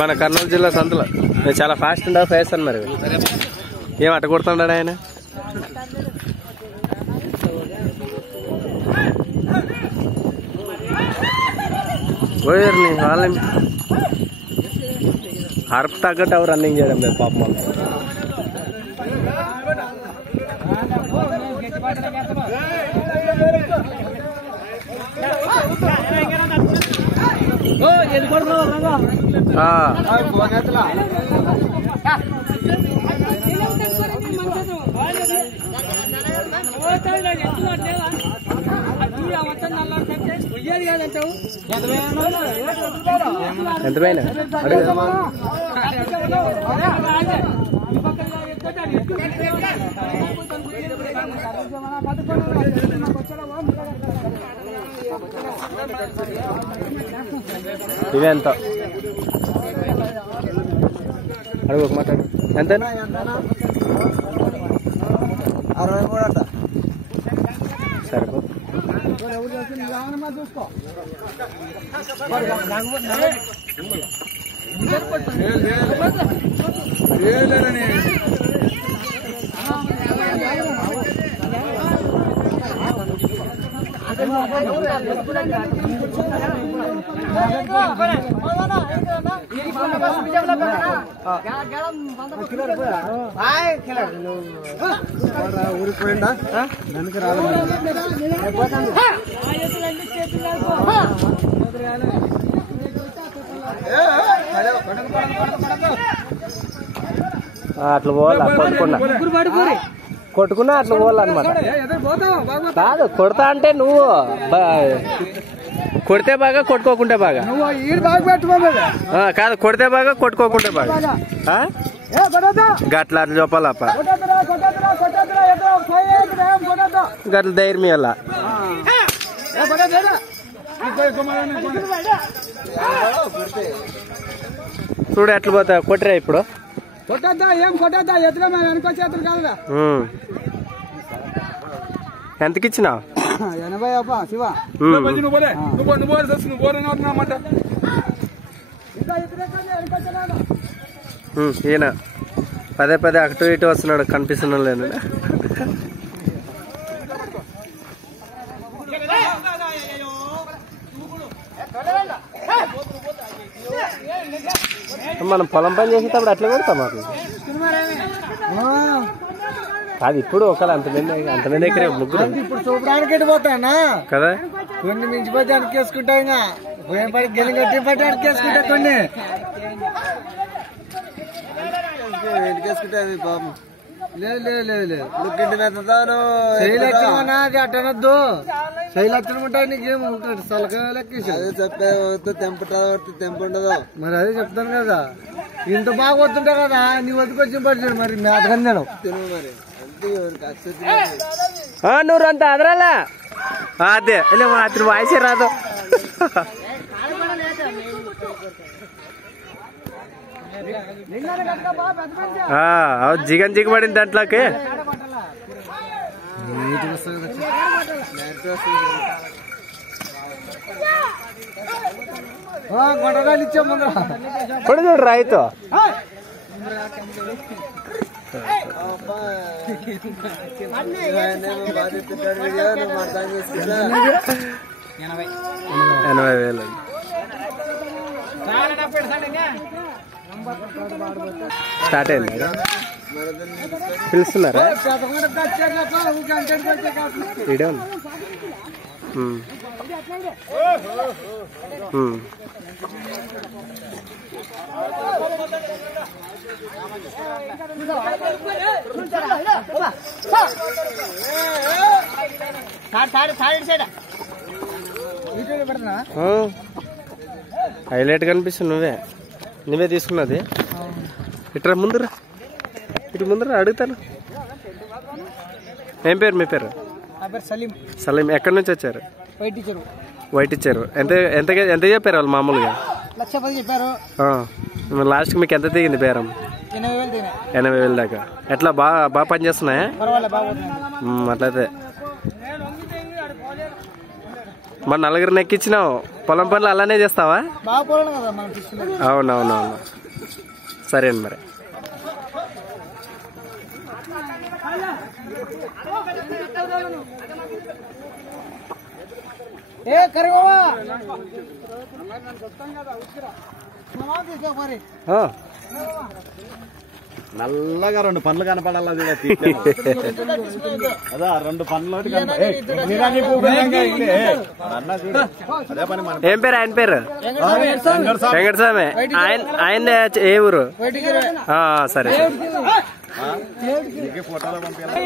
మన కర్నూలు జిల్లా సంతలో చాలా ఫాస్ట్ ఉండవు ఫేస్ అని మరి ఏం అట్ట కొడుతున్నాడు ఆయన పోయారు వాళ్ళని హర్ప్ తగ్గట్టు అవి రన్నింగ్ చేయడం లేదు పాపం ఎంత పైన ఇవే ఎంత అడుగు ఒక మాట్లాడు ఎంత 63 సరిపో ఊరిపోయిందా దానికి రాదు అట్లా పోవాలా కొట్టుకున్నా అట్లా పోవాలన్నమాట కాదు కొడతా అంటే నువ్వు కొడితే బాగా కొట్టుకోకుంటే బాగా కాదు కొడితే బాగా కొట్టుకోకుంటే బాగా గట్ల అట్లా చెప్పాలప్ప గట్ల ధైర్యం అలా చూడు ఎట్లా పోతా కొట్టరా ఇప్పుడు ఎంతకి ఇచ్చినావు 80 శివ ఈయన పదే పదే అటు ఇటు వస్తున్నాడు కనిపిస్తున్నాడు లేదు మనం పొలం పని చేసేటప్పుడు అట్లా కొడతాం మాకు కాదు ఇప్పుడు ఒకళ్ళు అంతమంది ఎక్కడే ముగ్గురు ఇప్పుడు చూపడానికి పోతానా కదా కొన్ని మించిపోతే అనికేసుకుంటా ఇంకా పోయిన పడి గెలి కట్టి పట్టి అనికేసుకుంటా కొన్ని ఎనికేసుకుంటాయి పాపం లేదు శైలక్షణ అట్టనద్దు శైలక్షణ ఉంటాయి నీకేం అదే చెప్పే తెంపుండదు మరి అదే చెప్తాను కదా ఇంత బాగా వస్తుంటా కదా నీ వద్దుకొచ్చిన పడి మరి మేతకని తిను మరి నూరంత అదరాలా అదే అతను వాయిసే రాదు జిగన్ జిగబడింది దాంట్లోకి ఇప్పుడు చూడు రైతు ఎనభై వేలు స్టార్ట్ అయింది పిలుస్తున్నారా ఇడే ఉంది హైలైట్ కనిపిస్తుంది నువ్వే తీసుకున్నది ఇట్రా ముందురా ఇటు ముందురా అడుగుతాను ఏం పేరు మీ పేరు సలీం ఎక్కడి నుంచి వచ్చారు వైట్ ఇచ్చారు ఎంత చెప్పారు వాళ్ళు మామూలుగా 1,10,000 చెప్పారు లాస్ట్ మీకు ఎంత దిగింది బేరం 80,000 దాకా ఎట్లా బాగా పని చేస్తున్నాయా అట్లయితే మరి నలుగురిని ఎక్కించినావు, పొలం పనులు అలానే చేస్తావా? అవునవునవును, సరే అండి మరి. నల్లగా 2 పండ్లు కనపడాలి. అదా 2 పండ్లు. ఏం పేరు ఆయన పేరు? వెంకటస్వామి. ఆయన ఏ ఊరు? సరే. ఫోటోలో పంపించాలి.